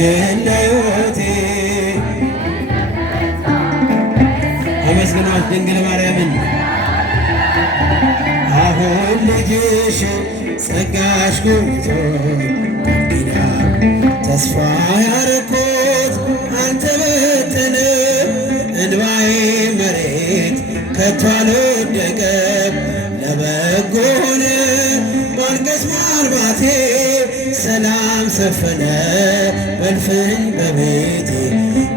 ድንግል ለሕይወቴ አመስግኗት ድንግል ማርያምን። አሁን ልጅሽ ጸጋሽ ጎብኝቶኝ ኪዳን ተስፋ ያረኩት አልተበተነ እንባዬ መሬት ከቶ አልወደቀም ለበጎ ሆነ ማልቀስ ማልባቴ ሰላም ሰፈነ በእልፍኝ በቤቴ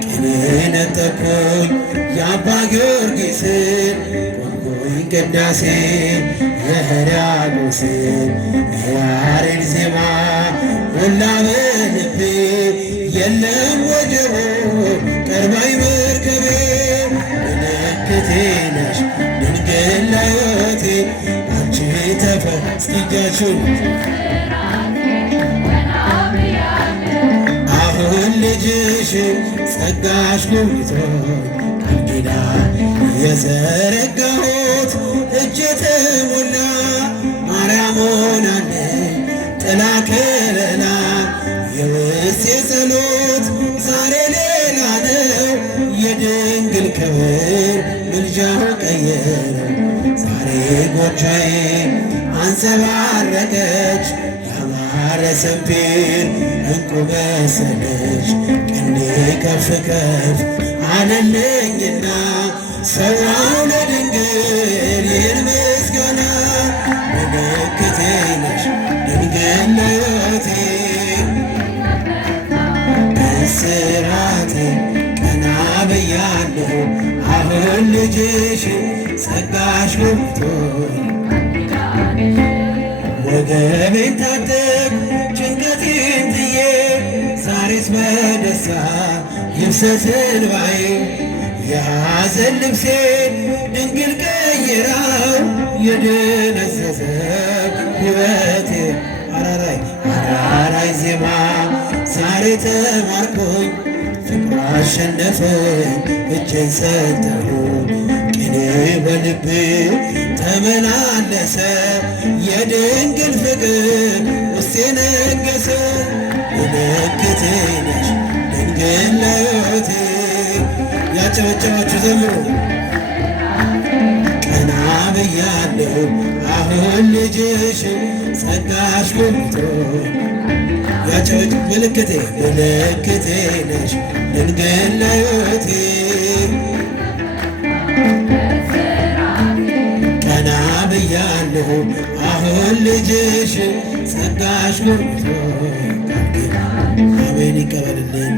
ቅኔ ነጠቅኩኝ የአባ ጊዮርጊስን ቆምኩኝ ቅዳሴ የሕርያቆስን የያሬድ ዜማ ሞላ በልቤ የለም ወጀቦ ቀርባይ መርከቤ ምልክቴ ነሽ ድንግል ለሕይወቴ አንቺ እስኪጃችሁን አሁን ልጅሽ ጸጋሽ ጎብኝቶኝ ቃል ኪዳን የዘረጋሁት እጄ ተሞላ ማርያም ሆናለኝ ጥላ ከለላ የውስጤ ጸሎት ዛሬ ሌላ ነው የድንግል ክብር ምልጃው ቀየረው ዛሬ ጎጆዬ አንጸባረቀች ያማረ ሰንፔር እንቁ መሰለች ቀኔ ከፍ ከፍ አለልኝና ሰዋው ለድንግል ይህን ምስጋና ምልክቴ ነሽ ድንግል ለሕይወቴ እስራቴ ቀና ብያለሁ አሁን ልጅሽ ጸጋሽ ጎብኝቶኝ ወገቤን ታጠቅ ጭንቀቴን ጥዬ ዛሬስ በደስታ ይፍሰስ እንባዬ የሐዘን ልብሴን ድንግል ቀይራው የደነዘዘ ሕይወቴ አራራይ ዜማ ዛሬ ተማርኮኝ ፍቅሩ አሸነፈኝ እጄን ሰጠሁ ቅኔ በልቤ ተመላለሰ የድንግል ፍቅር ውስጤ ነገሰ ምልክቴ ነሽ ድንግል ለሕይወቴ ያጨበጨባችሁ ዘምሩ ቀና ብያለሁ አሁን ልጅሽ ጸጋሽ ጎብኝቶኝ ያጨበጭ ምልክቴ ነሽ ድንግል ለሕይወቴ ቀና ብያለሁ አሁን ልጅሽ ጸጋሽ ጎብኝቶኝ አሜን ይቀበልልኝ።